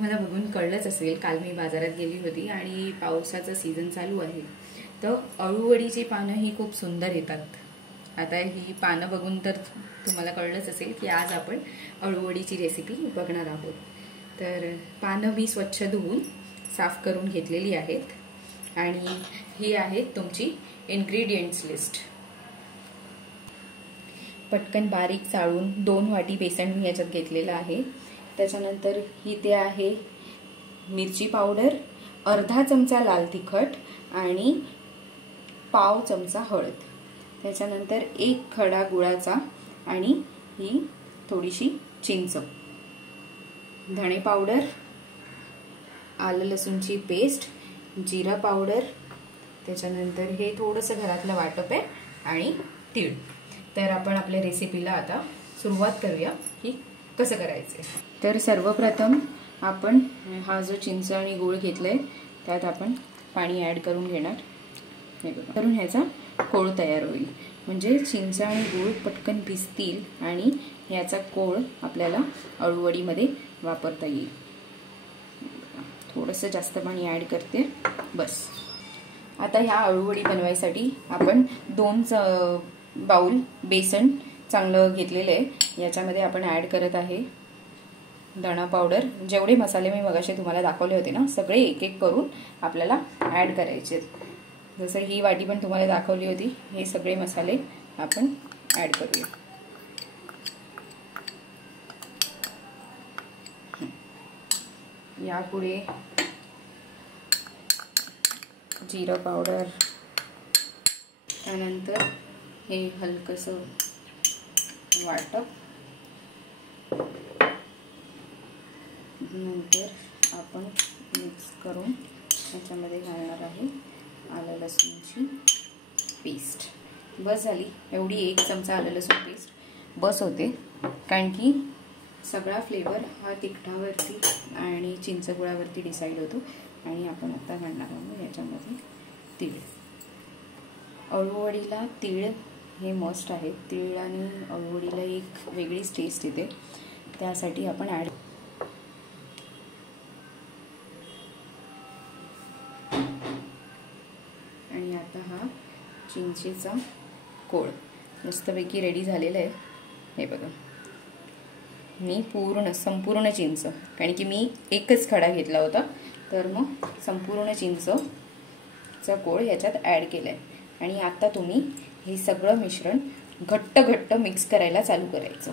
तुम्हाला बघून कळलंच असेल, काल मी बाजारात गेली होती आणि पावसाचा सीझन चालू आहे, तर अळूवडीची पानं ही खूप सुंदर येतात। आता ही पानं बघून तर तुम्हाला कळलंच असेल की आज आपण अळूवडीची रेसिपी बघणार आहोत। तर पानं मी स्वच्छ धुवून साफ करून घेतलेली आहेत आणि ही आहे तुमची इन्ग्रेडियंट्स लिस्ट। पटकन बारीक चाळून 2 वाटी बेसन मी याच्यात घेतलेलं आहे। त्याच्यानंतर ही ते आहे मिरची पावडर, अर्धा चमचा लाल तिखट आणि पाव चमचा हळद। त्याच्यानंतर 1 खडा गुळाचा आणि ही थोडीशी चिंच, धणे पावडर, आलं लसूणची पेस्ट, जिरा पावडर, त्याच्यानंतर हे थोडंसं घरातलं वाटप आहे आणि तीळ। तर आपण आपल्या रेसिपीला आता सुरुवात करूया की कसं करायचं। तर सर्वप्रथम आपण हा जो चिंच आणि गूळ घेतलाय त्यात आपण पाणी ऍड करून घेणार। हे बघा, करून ह्याचा कोळ तयार होईल, म्हणजे चिंच आणि गूळ पटकन भिजतील आणि याचा कोळ आपल्याला अळूवडीमध्ये वापरता येईल। थोडंसं जास्त पाणी ऍड करते बस। आता ह्या अळूवडी बनवायसाठी आपण 2 बाउल बेसन चांगलं घेतलेलं आहे। याच्यामध्ये आपण ऍड करत आहे धणा पावडर। जेवढे मसाले मी मगाशी तुम्हाला दाखवले होते ना, सगळे एक एक करून आपल्याला ऍड करायचे। जसं ही वाटी पण तुम्हाला दाखवली होती, हे सगळे मसाले आपण ऍड करूया। यापुढे जिरा पावडर, त्यानंतर हे हलकसं वाटप, नंतर आपण मिक्स करून याच्यामध्ये घालणार आहे आलं लसूणची पेस्ट। बस झाली, एवढी 1 चमचा आलं लसूण पेस्ट बस होते, कारण की सगळा फ्लेवर हा तिखटावरती आणि चिंचगुळावरती डिसाईड होतो। आणि आपण आता घालणार आहोत याच्यामध्ये तीळ। अळूवडीला तीळ हे मस्ट आहे। तीळ आणि अळूवडीला एक वेगळीच टेस्ट येते, त्यासाठी आपण ॲड। आणि आता हा चिंचेचा कोळ मस्तपैकी रेडी झालेला आहे। हे बघा, मी संपूर्ण चिंच, कारण की मी एकच खडा घेतला होता, तर मग संपूर्ण चिंचचा कोळ याच्यात ॲड केलाय। आणि आता तुम्ही हे सगळं मिश्रण घट्ट मिक्स करायला चालू करायचं।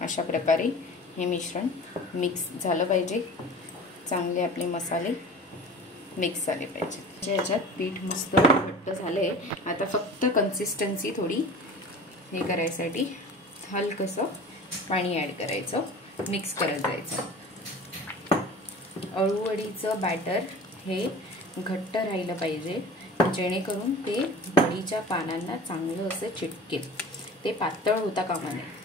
अशा प्रकारे हे मिश्रण मिक्स झालं पाहिजे, चांगले आपले मसाले मिक्स झाले पाहिजे। याच्यात पीठ मस्त घट्ट झालंय। आता फक्त कन्सिस्टन्सी थोडी हे करायसाठी हलकसं पाणी ॲड करायचं, मिक्स करत जायचं। अळूवडीचं बॅटर हे घट्ट राहिलं पाहिजे, जेणेकरून ते वडीच्या पानांना चांगलं असं चिटकेल, ते पातळ होता कामा नये।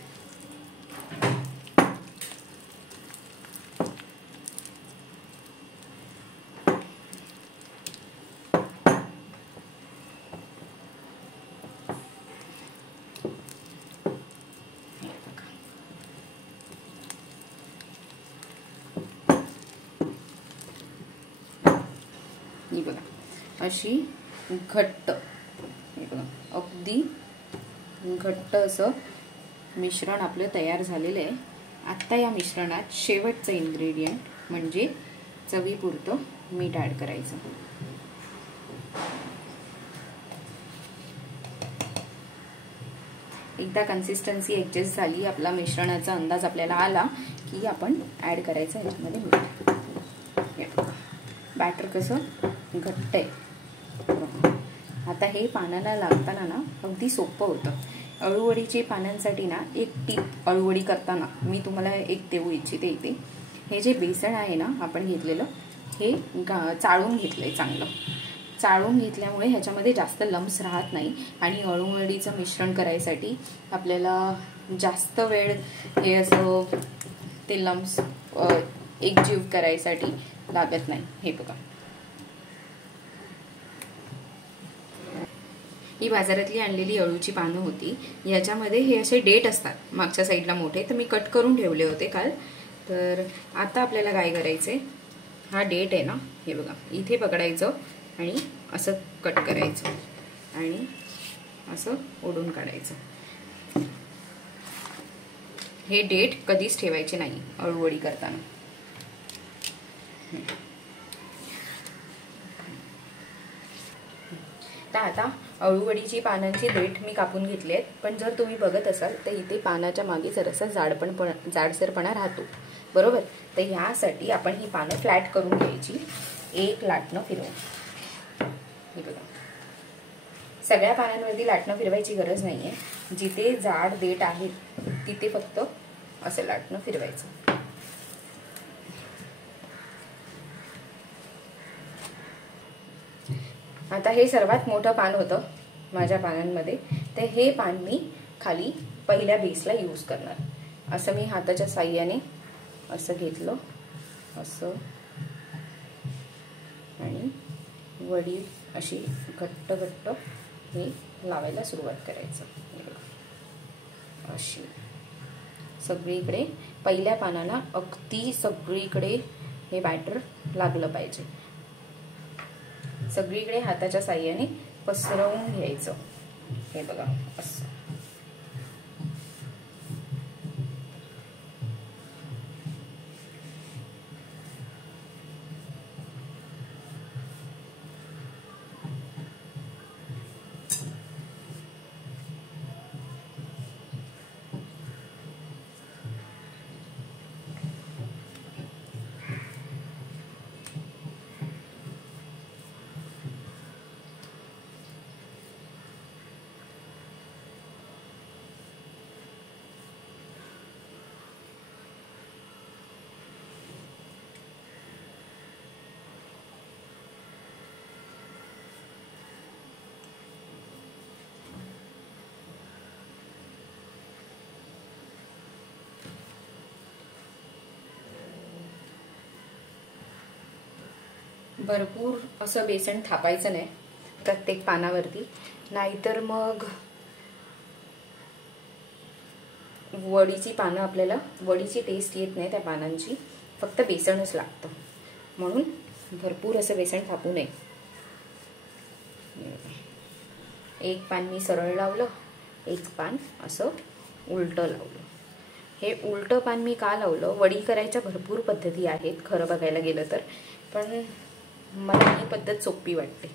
ही बघा, अशी घट्ट, हे बघा अगदी घट्ट असं मिश्रण आपलं तयार झालेलं आहे। आता या मिश्रणात शेवटचं इन्ग्रेडियंट म्हणजे चवीपुरतं मीठ ॲड करायचं। एकदा कन्सिस्टन्सी ॲडजस्ट झाली, आपला मिश्रणाचा अंदाज आपल्याला आला की आपण ॲड करायचं ह्याच्यामध्ये मीठ। बॅटर कसं घट्ट आहे। आता हे पानाला लागताना ना अगदी सोपं होतं। अळूवडीचे पानांसाठी ना एक टिप अळूवडी करताना मी तुम्हाला एक देऊ इच्छिते इथे। हे जे बेसन आहे ना आपण घेतलेलं, हे चाळून घेतलंय चांगलं। चाळून घेतल्यामुळे ह्याच्यामध्ये जास्त लम्स राहत नाही आणि अळूवडीचं मिश्रण करायसाठी आपल्याला जास्त वेळ हे असं ते लम्स एकजीव करायसाठी लागत नाही। हे बघा, ही बाजारातली आणलेली अळूची पानं होती. याच्यामध्ये हे असे डेट असतात मागच्या साईडला मोठे, तर मी कट करून ठेवले होते काल. तर आता आपल्याला काय करायचंय, हा डेट आहे ना, हे बघा इथे पकडायचं आणि असं कट करायचं आणि असं ओढून काढायचं. हे डेट कधीच ठेवायचे नाही अळूवडी करताना. तर आता अळूवडीची पानांची देठ मी कापून घेतली आहेत. पण जर तुम्ही बघत असाल तर इथे पानाच्या मागे जरासा जाडसरपणा राहतो, बरोबर. तर ह्यासाठी आपण ही पानं फ्लॅट करून घ्यायची, एक लाटणं फिरवून. हे बघा, सगळ्या पानांवरती लाटणं फिरवायची गरज नाहीये. जिथे जाड देठ आहे तिथे फक्त असं लाटणं फिरवायचं. आता हे सर्वात मोठं पान होतं माझ्या पानांमध्ये, तर हे पान मी खाली पहिल्या बेसला यूज करणार. असं मी हाताच्या साह्याने असं घेतलं, असं, आणि वडी अशी घट्ट घट्ट हे लावायला सुरुवात करायचं. अशी सगळीकडे पहिल्या पानाला अगदी सगळीकडे हे बॅटर लागलं पाहिजे. सगळीकडे हाताच्या साह्याने पसरवून घ्यायचं. हे बघा असं. भरपूर असं बेसन थापायचं नाही प्रत्येक पानावरती, नाहीतर मग वडीची पानं, आपल्याला वडीची टेस्ट येत नाही त्या पानांची, फक्त बेसनच लागतं. म्हणून भरपूर असं बेसन थापू नये. एक पान मी सरळ लावलं, एक पान असं उलटं लावलं. हे उलटं पान मी का लावलं, वडी करायच्या भरपूर पद्धती आहेत खरं बघायला गेलं तर, पण मला ही पद्धत सोपी वाटते.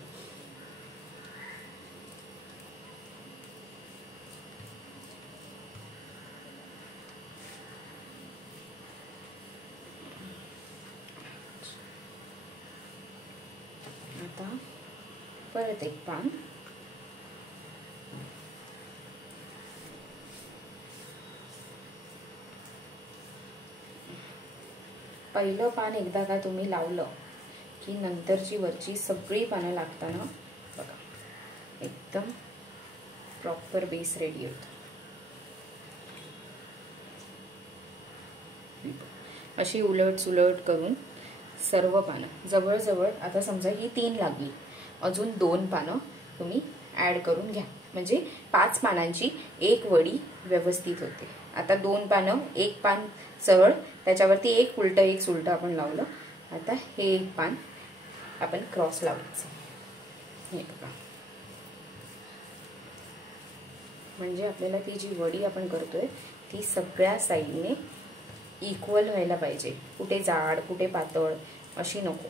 आता परत एक पान, पहिलं पान एकदा का तुम्ही लावलं की नंतरची वरची सगळी पानं लागताना बघा एकदम प्रॉपर बेस रेडी होतो. अशी उलट सुलट करून सर्व पानं जवळजवळ, आता समजा ही 3 लागली, अजून 2 पानं तुम्ही ऍड करून घ्या, म्हणजे 5 पानांची एक वडी व्यवस्थित होते. आता 2 पानं, एक पान सरळ, त्याच्यावरती एक उलटं एक सुलटं आपण लावलं. आता हे एक पान आपण क्रॉस लावायचं. हे बघा, म्हणजे आपल्याला ती जी वडी आपण करतोय ती सगळ्या साईडने इक्वल व्हायला पाहिजे. कुठे जाड कुठे पातळ अशी नको.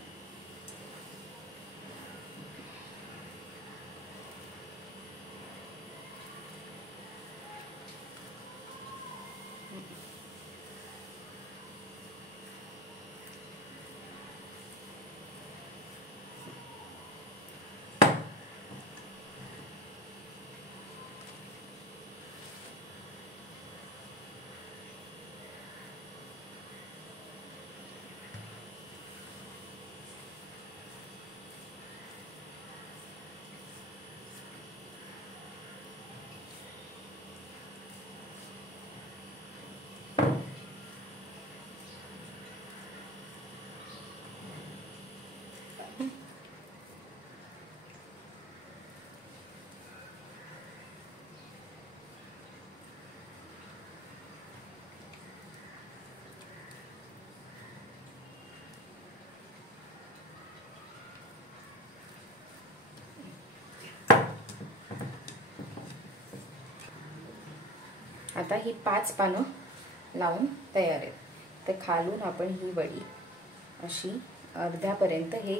आता ही 5 पानं लावून तयार आहेत. तर खालून आपण ही वडी अशी अर्ध्यापर्यंत हे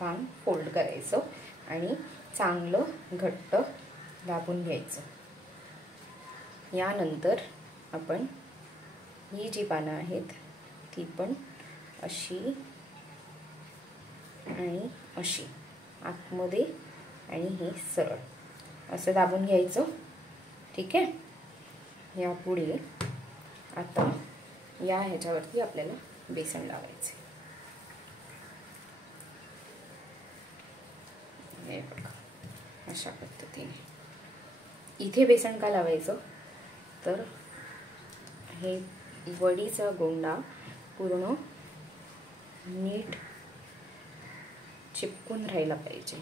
पान फोल्ड करायचं आणि चांगलं घट्ट दाबून घ्यायचं. यानंतर आपण ही जी पानं आहेत ती पण अशी आणि अशी आतमध्ये आणि हे सरळ असं दाबून घ्यायचं. ठीक आहे. यापुढे आता या ह्याच्यावरती आपल्याला बेसन लावायचे. हे बघा अशा पद्धतीने. इथे बेसन का लावायचं तर हे वडीचा गोंडा पूर्ण नीट चिपकून राहायला पाहिजे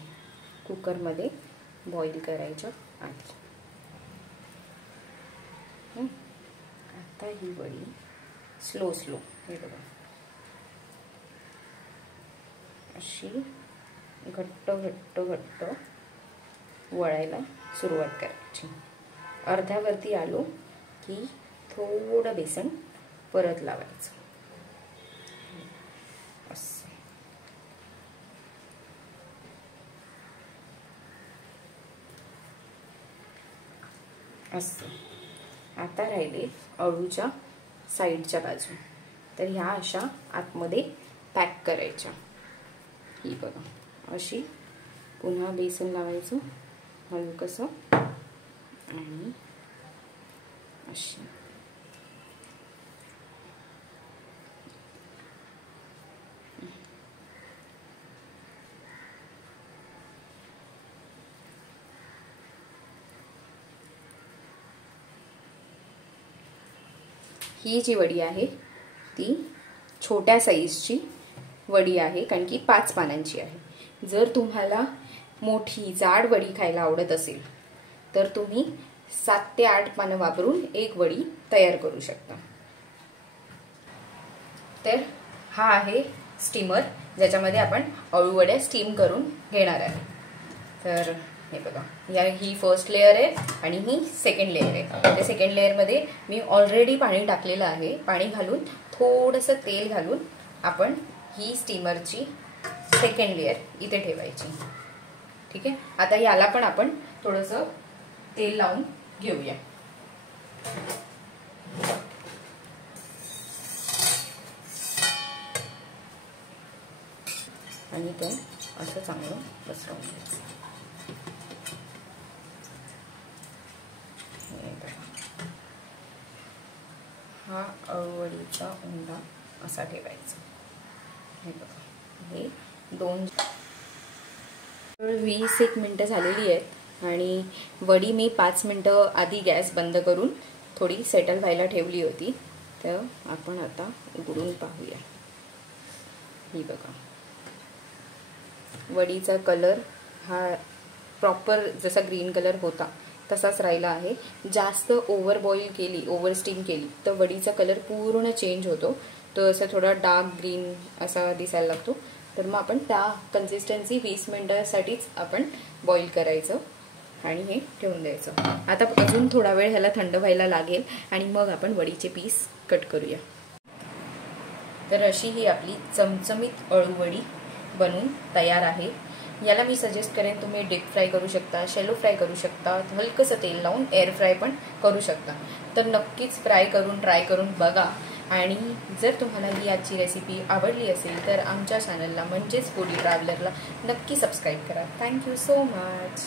कुकरमध्ये बॉईल करायच्या आधी. आता ही वडी स्लो हे बघा अशी घट्ट वळायला सुरुवात करायची. अर्ध्यावरती आलो की थोडं बेसन परत लावायचं. असं आता राहिले अळूच्या साईडच्या बाजू. तर ह्या अशा आतमध्ये पॅक करायच्या. ही बघा अशी पुन्हा बेसन लावायचं हलकसं आणि अशी. ही जी वडी आहे ती छोट्या साईजची वडी आहे कारण की 5 पानांची आहे. जर तुम्हाला मोठी जाड वडी खायला आवडत असेल तर तुम्ही 7 ते 8 पानं वापरून एक वडी तयार करू शकता. तर हा आहे स्टीमर ज्याच्यामध्ये आपण अळू वड्या स्टीम करून घेणार आहे. तर हे बघा ही फर्स्ट लेयर आहे आणि ही सेकंड लेयर आहे. त्या सेकंड लेयर मध्ये मी ऑलरेडी पाणी टाकलेलं आहे. पाणी घालून थोडंसं तेल घालून आपण ही स्टीमरची सेकंड लेयर इथे ठेवायची. ठीक आहे. आता याला पण आपण थोडंसं तेल लावून घेऊया. आणि ते असं चांगलं पसरवून घ्यायचं. हा अळूवडीचा उंडा असा ठेवायचा. हे बघा हे 20-21 मिनिटं झालेली आहेत आणि वडी मी 5 मिनिटं आधी गॅस बंद करून थोडी सेटल व्हायला ठेवली होती. तर आपण आता उघडून पाहूया. ही बघा वडीचा कलर हा प्रॉपर जसा ग्रीन कलर होता तसाच राहिला आहे. जास्त ओव्हर बॉईल केली, ओव्हर स्टीम केली तर वडीचा कलर पूर्ण चेंज होतो. तो असं थोडा डार्क ग्रीन असा दिसायला लागतो. तर मग आपण त्या कन्सिस्टन्सी 20 मिनिटासाठीच आपण बॉईल करायचं आणि हे ठेवून द्यायचं. आता अजून थोडा वेळ ह्याला थंड व्हायला लागेल आणि मग आपण वडीचे पीस कट करूया. तर अशी ही आपली चमचमीत अळूवडी बनून तयार आहे. याला मी सजेस्ट करेन तुम्ही डीप फ्राय करू शकता, शॅलो फ्राय करू शकता, हलकंसं तेल लावून एअर फ्राय पण करू शकता. तर नक्कीच ट्राय करून बघा. आणि जर तुम्हाला ही आजची रेसिपी आवडली असेल तर आमच्या चॅनलला म्हणजेच फूडी ट्रॅव्हलरला नक्की सबस्क्राईब करा. Thank you so much.